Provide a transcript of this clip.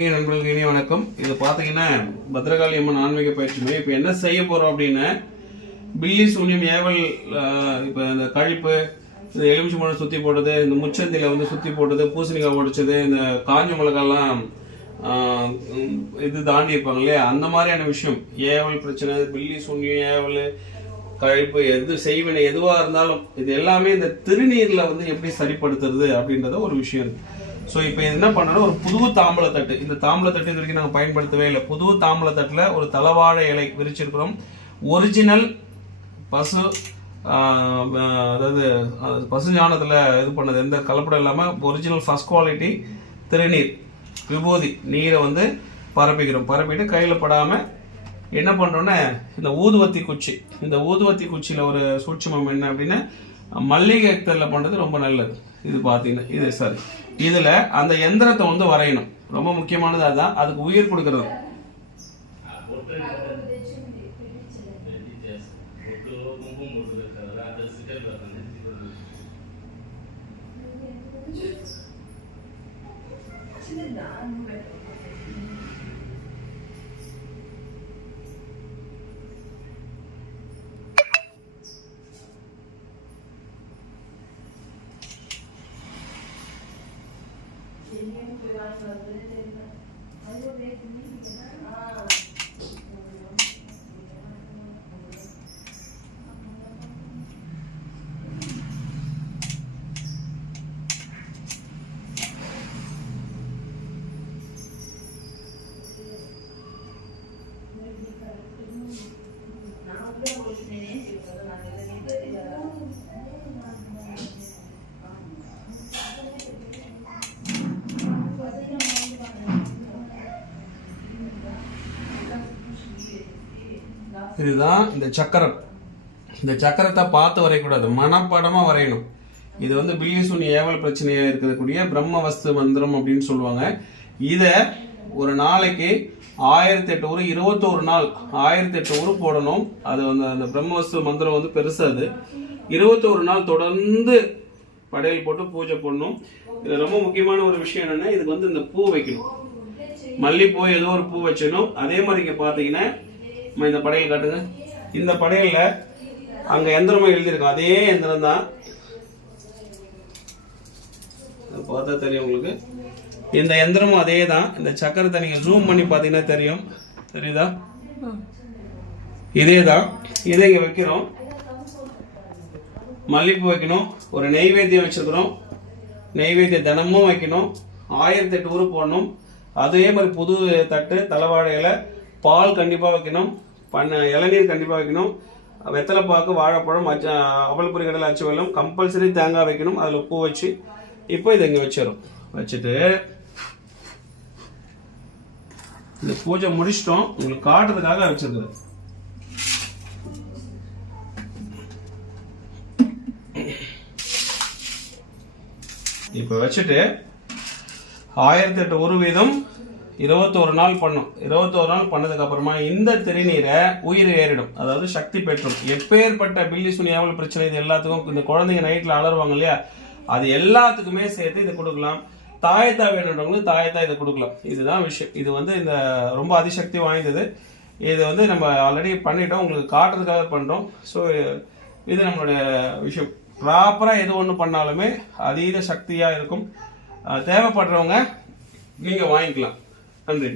நண்பர்களுக்கு இனிய வணக்கம். இது பார்த்தீங்கன்னா பத்ரகாளி அம்மன் ஆன்மீக பயிற்சி மையம். இப்போ என்ன செய்ய போறோம் அப்படின்னா, பில்லி சூன்யம் ஏவல், இப்போ இந்த கழிப்பு, இந்த எலுமிச்சி மணம் சுத்தி போட்டது, இந்த முச்சந்தில வந்து சுத்தி போட்டது, பூசணிக்காய் உடைச்சது, இந்த காஞ்ச மிளகாலாம் இது தாண்டி இருப்பாங்க இல்லையா, அந்த மாதிரியான விஷயம். ஏவல் பிரச்சனை, பில்லி சூன்யம், ஏவல், கழிப்பு, எது செய்வினை எதுவாக இருந்தாலும் இது எல்லாமே இந்த திருநீர்ல வந்து எப்படி சரிப்படுத்துறது அப்படின்றத ஒரு விஷயம் இருக்கு. ஸோ இப்போ என்ன பண்ணணும், ஒரு புது தாம்பளத்தட்டு. இந்த தாம்பளத்தட்டு இது வரைக்கும் நாங்கள் பயன்படுத்தவே இல்லை. புது தாம்பளத்தட்டில் ஒரு தலவாழை இலை விரிச்சிருக்கிறோம். ஒரிஜினல் பசு, அதாவது பசு ஞானத்தில் இது பண்ணது, எந்த கலப்படம் இல்லாமல் ஒரிஜினல் ஃபர்ஸ்ட் குவாலிட்டி திருநீர் விபூதி நீரை வந்து பரப்பிட்டு கையில் படாமல் என்ன பண்ணுறோன்னா, இந்த ஊதுவத்தி குச்சி, இந்த ஊதுவத்தி குச்சியில் ஒரு சூட்சமம் என்ன அப்படின்னா, மல்லிகை எத்தரில் பண்ணுறது ரொம்ப நல்லது. இது பார்த்தீங்கன்னா இது சரி, இதில் அந்த எந்திரத்தை வந்து வரையணும். ரொம்ப முக்கியமானது அதுதான், அதுக்கு உயிர் கொடுக்கறது. இதுதான் இந்த சக்கரம். இந்த சக்கரத்தை பார்த்து வரையக்கூடாது, மனப்படமா வரையணும். இது வந்து பில்லி சூன்ய ஏவல் பிரச்சனையா இருக்கக்கூடிய பிரம்ம வஸ்து மந்திரம் அப்படின்னு சொல்லுவாங்க. இதை ஒரு நாளைக்கு 1008 ஊர், 21 நாள் 1008 ஊர் போடணும். அது வந்து அந்த பிரம்மவஸ்து மந்திரம் வந்து பெருசு. அது 21 நாள் தொடர்ந்து படையல் போட்டு பூஜை பண்ணணும். இது ரொம்ப முக்கியமான ஒரு விஷயம் என்னன்னா, இதுக்கு வந்து இந்த பூ வைக்கணும். மல்லிப்பூ ஏதோ ஒரு பூ வச்சணும். அதே மாதிரி இங்க பாத்தீங்கன்னா, இந்த படையல் காட்டுங்க. இந்த படையல்ல அங்க எந்திரமா எழுதியிருக்கும், அதே எந்திரம் தான். பார்த்தா தெரியும் உங்களுக்கு, இந்த எந்திரமும் அதே தான். இந்த சக்கரத்தை நீங்க ஜூம் பண்ணி பாத்தீங்கன்னா தெரியும், தெரியுதா? இதே தான். இதை இங்க வைக்கிறோம். மல்லிப்பூ வைக்கணும். ஒரு நெய்வேத்தியம் வச்சிருக்கிறோம். நெய்வேத்தியம் தினமும் வைக்கணும். 1008 ஊர் போடணும். அதே மாதிரி புது தட்டு, தலவாழையில பால் கண்டிப்பா வைக்கணும். இளநீர் கண்டிப்பா வைக்கணும். வெத்தலைப்பாக்கு, வாழைப்பழம், அவல் பொரிகடலை, அச்சு வெல்லம், கம்பல்சரி தேங்காய் வைக்கணும். அதில் பூ வச்சு இப்போ இதை இங்கே வச்சிடும். வச்சுட்டு இந்த பூஜை முடிச்சிட்டோம். உங்களுக்கு காட்டுறதுக்காக வச்சிருக்குது. இப்போ வச்சுட்டு 1008 ஒரு வீதம் 21 நாள் பண்ணும். 21 நாள் பண்ணதுக்கு அப்புறமா இந்த திருநீரை உயிர் ஏறிடும், அதாவது சக்தி பெற்றும். எப்பேற்பட்ட பில்லி சூன்ய ஏவல் பிரச்சனை இது எல்லாத்துக்கும், இந்த குழந்தைங்க நைட்ல அலறுவாங்க இல்லையா, அது எல்லாத்துக்குமே சேர்த்து இதை கொடுக்கலாம். தாயத்தா வேணுன்றவங்களுக்கு தாயத்தா இதை கொடுக்கலாம். இதுதான் விஷயம். இது வந்து இந்த ரொம்ப அதிசக்தி வாய்ந்தது. இது வந்து நம்ம ஆல்ரெடி பண்ணிட்டோம், உங்களுக்கு காட்டுறதுக்காக பண்றோம். ஸோ இது நம்மளுடைய விஷயம். ப்ராப்பரா எது ஒன்று பண்ணாலுமே அதீத சக்தியா இருக்கும். தேவைப்படுறவங்க நீங்க வாங்கிக்கலாம். நன்றி.